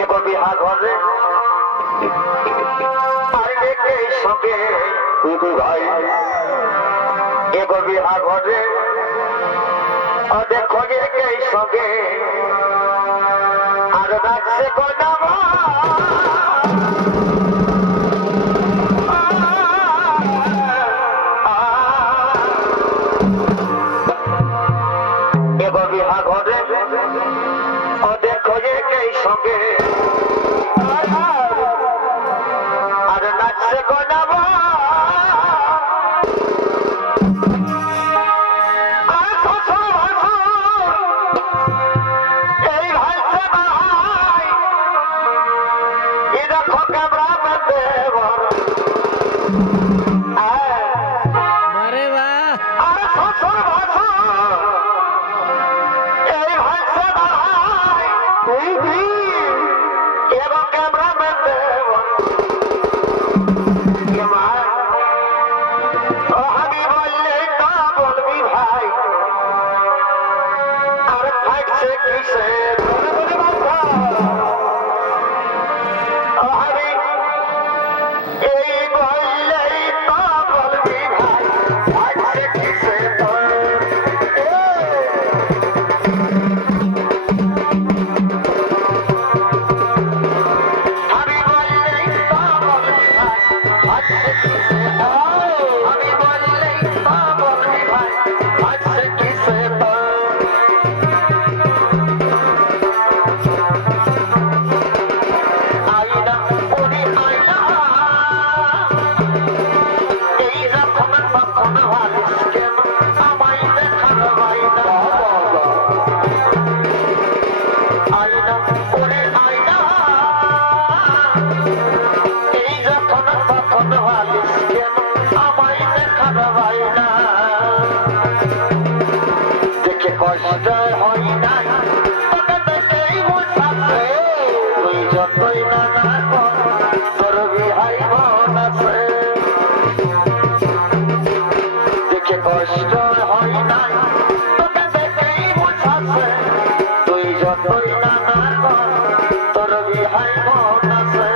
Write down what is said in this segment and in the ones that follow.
এগো বিহা ঘরে আর কে সঙ্গে ভাই এগো বিহা ঘরে দেখো কে সঙ্গে আর রাখছে গোনামা এগো বিহা ঘরে দেখো কে সঙ্গে আর নাচছে গোনামা কষ্ট হয় না তোকে দেখেই বুঝাচ্ছে তুই যতই না তোর বিহাই মন আছে দেখে কষ্ট হয় না তোকে দেখেই বুঝাচ্ছে তুই যতই না তোর বিহাই মন আছে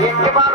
एक बार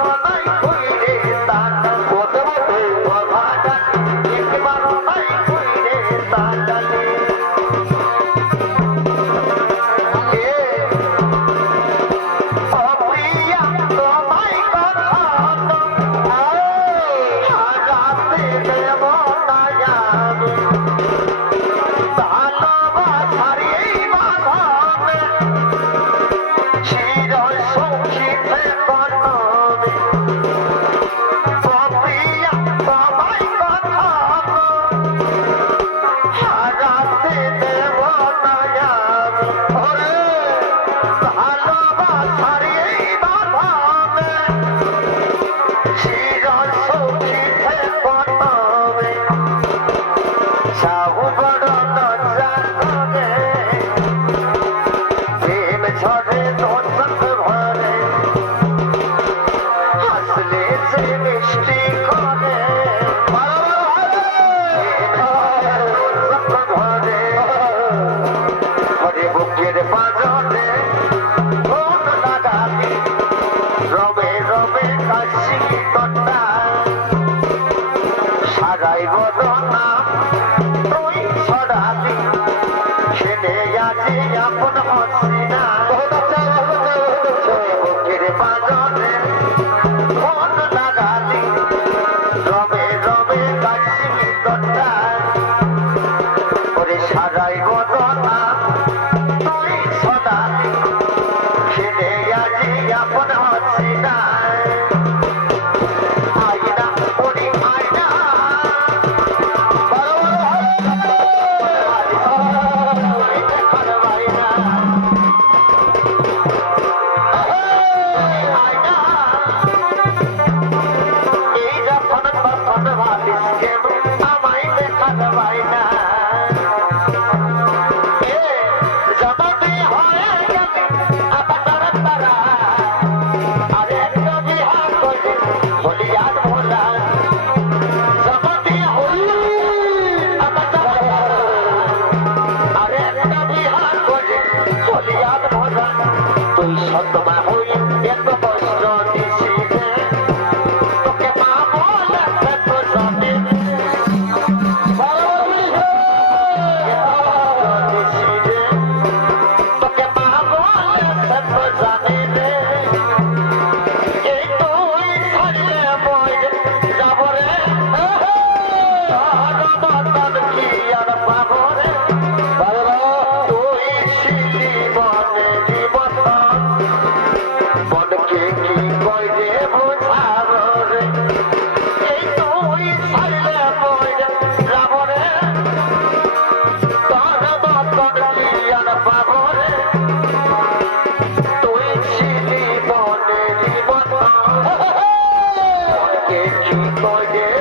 বাজনে মন লাগালি রবে রবে কাশ্মীর দত্তা ওরে সারাই বদনা তুই সদালি খেলে আজি আপন হচ্ছি না আইনা ওরে আইনা তুই সতমা হই এত কষ্ট দিছি তোকে মা বলে এত জানি তোকে মা বলে এত জানি রে এই তুই ছাড়লে মই যাব রে মতন কি আর পাবো রে তুই ছিলি বনে জীবন মনকে কি কই রে বুঝাব রে এই তুই ছাড়লে মই যাব রে তোর মতন কি আর পাবো রে তুই ছিলি বনে জীবন মনকে কি কই রে